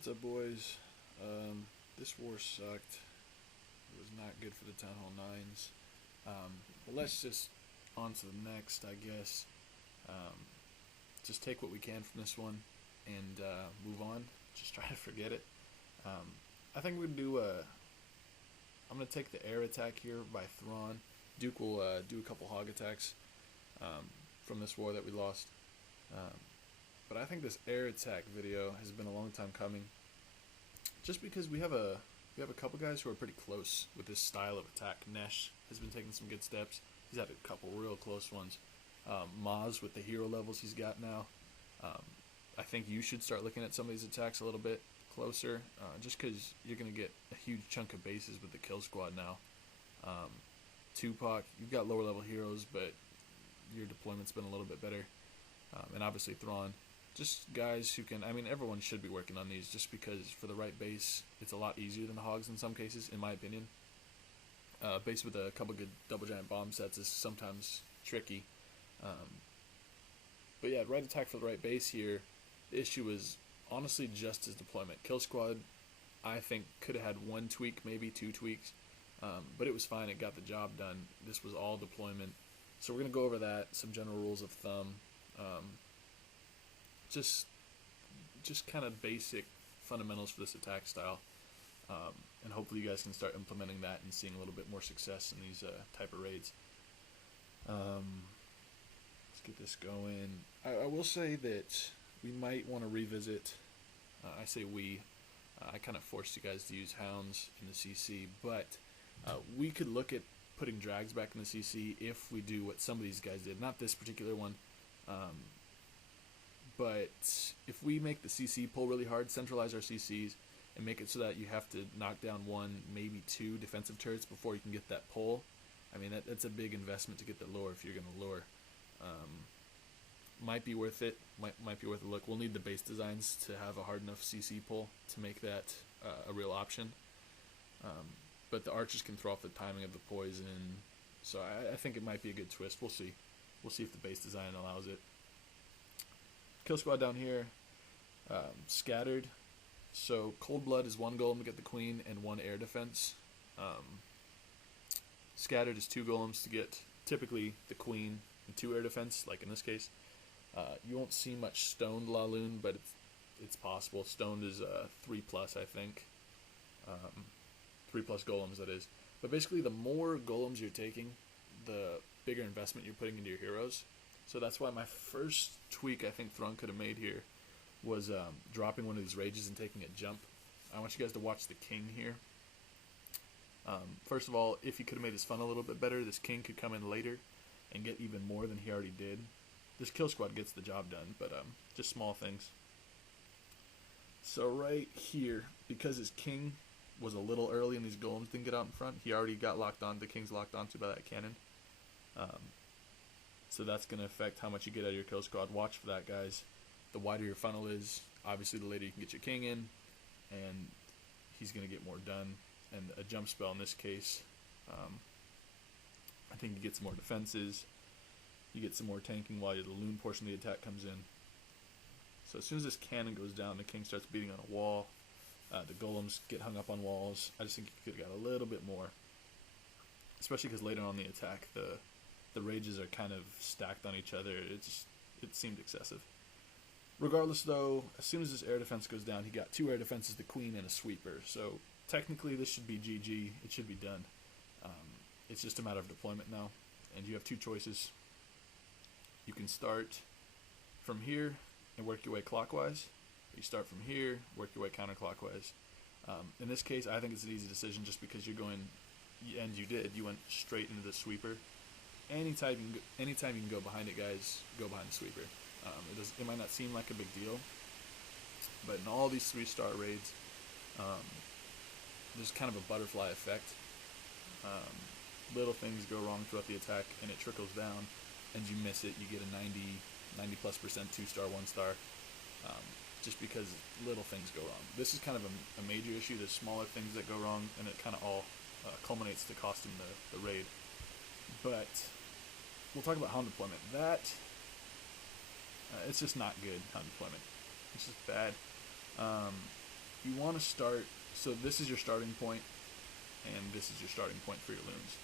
What's up, boys? This war sucked. It was not good for the Town Hall 9s. But let's just on to the next, I guess. Um, just take what we can from this one and move on. Just try to forget it. I think we're gonna do a. I'm gonna take the air attack here by Thrawn. Duke will do a couple hog attacks from this war that we lost. Um, but I think this air attack video has been a long time coming. Just because we have a couple guys who are pretty close with this style of attack. Nesh has been taking some good steps. He's had a couple real close ones. Maz with the hero levels he's got now. I think you should start looking at some of these attacks a little bit closer, just because you're going to get a huge chunk of bases with the kill squad now. Tupac, you've got lower level heroes, but your deployment's been a little bit better. And obviously Thrawn. Just guys who can, I mean, everyone should be working on these just because for the right base, it's a lot easier than the hogs in some cases, in my opinion. Base with a couple good double giant bomb sets is sometimes tricky. But yeah, right attack for the right base here. The issue is honestly just his deployment. Kill squad, I think, could have had one tweak, maybe two tweaks. But it was fine, it got the job done. This was all deployment. So we're going to go over that, some general rules of thumb. Just kind of basic fundamentals for this attack style, and hopefully you guys can start implementing that and seeing a little bit more success in these type of raids. Let's get this going. I will say that we might want to revisit. I say we. I kind of forced you guys to use hounds in the CC, but we could look at putting drags back in the CC if we do what some of these guys did. Not this particular one. But if we make the CC pull really hard, centralize our CCs, and make it so that you have to knock down one, maybe two defensive turrets before you can get that pull, I mean, that's a big investment to get the lure if you're going to lure. Might be worth it. Might be worth a look. We'll need the base designs to have a hard enough CC pull to make that a real option. But the archers can throw off the timing of the poison, so I think it might be a good twist. We'll see. We'll see if the base design allows it. Kill squad down here, scattered. So cold blood is one golem to get the queen and one air defense. Scattered is two golems to get typically the queen and two air defense, like in this case. You won't see much stoned Laloon, but it's possible. Stoned is 3+, I think. 3+ golems, that is. But basically, the more golems you're taking, the bigger investment you're putting into your heroes. So that's why my first tweak I think Thrawn could have made here was dropping one of these rages and taking a jump. I want you guys to watch the king here. First of all, if he could have made his fun a little bit better, this king could come in later and get even more than he already did. This kill squad gets the job done, but just small things. So right here, because his king was a little early and these golems didn't get out in front, he already got locked on. The king's locked onto by that cannon. So that's going to affect how much you get out of your kill squad. Watch for that, guys. The wider your funnel is, obviously the later you can get your king in, and he's going to get more done. And a jump spell in this case, I think you get some more defenses. You get some more tanking while the loon portion of the attack comes in. So as soon as this cannon goes down, the king starts beating on a wall. The golems get hung up on walls. I just think you could have got a little bit more. Especially because later on in the attack, the rages are kind of stacked on each other. It seemed excessive. Regardless, though, as soon as this air defense goes down, he got two air defenses, the queen and a sweeper. So technically, this should be GG. It should be done. It's just a matter of deployment now, and you have two choices. You can start from here and work your way clockwise. Or you start from here, work your way counterclockwise. In this case, I think it's an easy decision just because you're going, and you did. You went straight into the sweeper. Anytime you can go behind it, guys, go behind the sweeper. It might not seem like a big deal, but in all these 3-star raids, there's kind of a butterfly effect. Little things go wrong throughout the attack, and it trickles down, and you miss it. You get a 90+% 2-star, 1-star, just because little things go wrong. This is kind of a major issue. There's smaller things that go wrong, and it kind of all culminates to costing the raid. But we'll talk about hound deployment. That it's just not good, hound deployment. It's just bad. you want to start, so this is your starting point, and this is your starting point for your loons.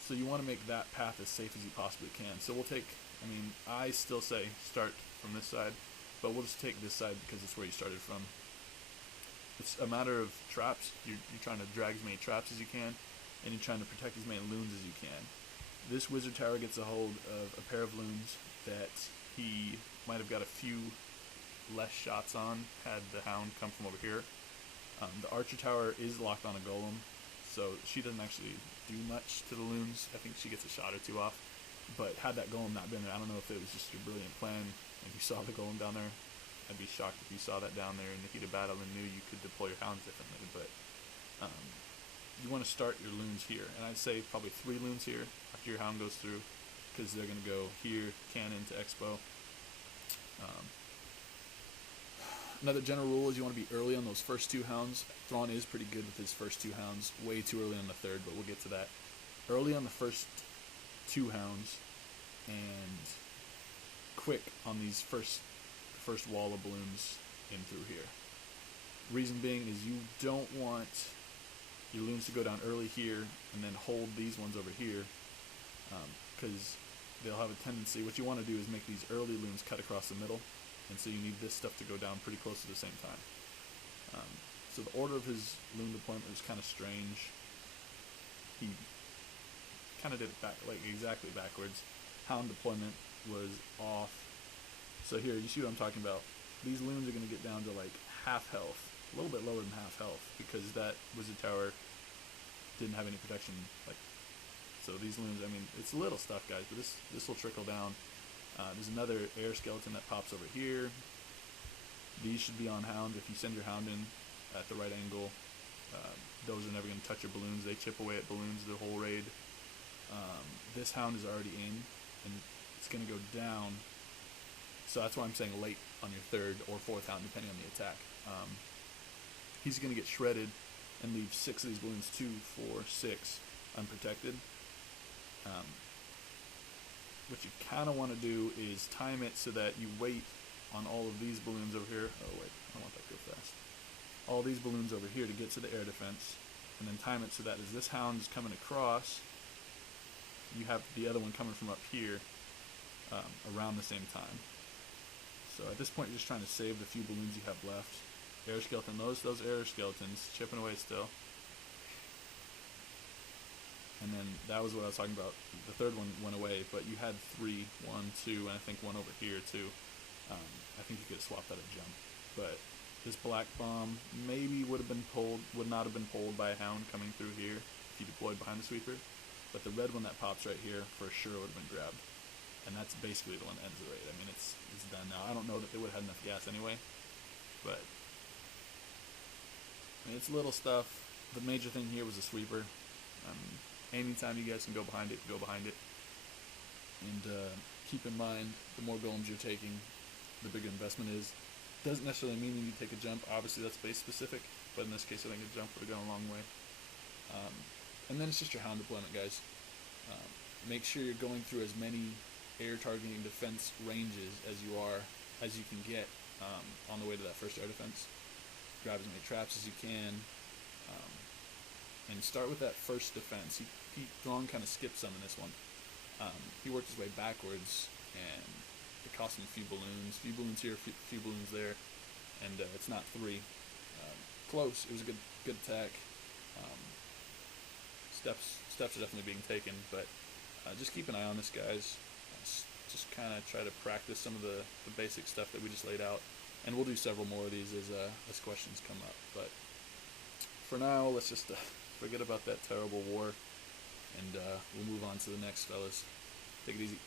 So you want to make that path as safe as you possibly can. So we'll take, I still say start from this side, but we'll just take this side because it's where you started from. It's a matter of traps. You're trying to drag as many traps as you can, and you're trying to protect as many loons as you can. This wizard tower gets a hold of a pair of loons that he might have got a few less shots on had the hound come from over here. The archer tower is locked on a golem, so she doesn't actually do much to the loons. I think she gets a shot or two off, but had that golem not been there, I don't know if it was just your brilliant plan and you saw the golem down there. I'd be shocked if you saw that down there in the heat of battle and knew you could deploy your hounds differently, but you want to start your loons here, and I'd say probably 3 loons here after your hound goes through, because they're going to go here, cannon to expo. Another general rule is you want to be early on those first 2 hounds. Thrawn is pretty good with his first 2 hounds, way too early on the third, but we'll get to that. Early on the first 2 hounds, and quick on these first wall of balloons in through here. Reason being is you don't want your loons to go down early here and then hold these ones over here, because they'll have a tendency, what you want to do is make these early loons cut across the middle, and so you need this stuff to go down pretty close at the same time. So the order of his loon deployment was kind of strange. He kind of did it exactly backwards. Hound deployment was off. So here, you see what I'm talking about. These loons are going to get down to like half health, a little bit lower than half health, because that wizard tower didn't have any protection. So these loons, it's little stuff, guys, but this will trickle down. There's another air skeleton that pops over here. These should be on hound. If you send your hound in at the right angle, those are never going to touch your balloons. They chip away at balloons the whole raid. This hound is already in, and it's going to go down. So that's why I'm saying late on your 3rd or 4th hound, depending on the attack. He's going to get shredded and leave 6 of these balloons, 2, 4, 6, unprotected. What you kind of want to do is time it so that you wait on all of these balloons over here. Oh wait, I don't want that to go fast. All these balloons over here to get to the air defense, and then time it so that as this hound is coming across, you have the other one coming from up here around the same time. So at this point, you're just trying to save the few balloons you have left. Air skeleton, those air skeletons chipping away still. And then that was what I was talking about. The 3rd one went away, but you had 3, 1, 2, and I think 1 over here too. I think you could have swapped that a jump. But this black bomb maybe would not have been pulled by a hound coming through here if you deployed behind the sweeper. But the red one that pops right here for sure would have been grabbed. And that's basically the one that ends the raid. It's done now. I don't know that they would have had enough gas anyway, but it's little stuff. The major thing here was the sweeper. Anytime you guys can go behind it, go behind it. And keep in mind, the more golems you're taking, the bigger investment is. Doesn't necessarily mean you need to take a jump. Obviously, that's base specific, but in this case, I think a jump would have gone a long way. And then it's just your hound deployment, guys. Make sure you're going through as many air targeting defense ranges as you can get on the way to that first air defense. Grab as many traps as you can, and start with that first defense. Thrawn kind of skipped some in this one. He worked his way backwards, and it cost him a few balloons here, a few balloons there, and it's not 3. Close. It was a good attack. Steps are definitely being taken, but just keep an eye on this, guys. Just kind of try to practice some of the basic stuff that we just laid out, and we'll do several more of these as questions come up. But for now, let's just forget about that terrible war, and we'll move on to the next, fellas. Take it easy.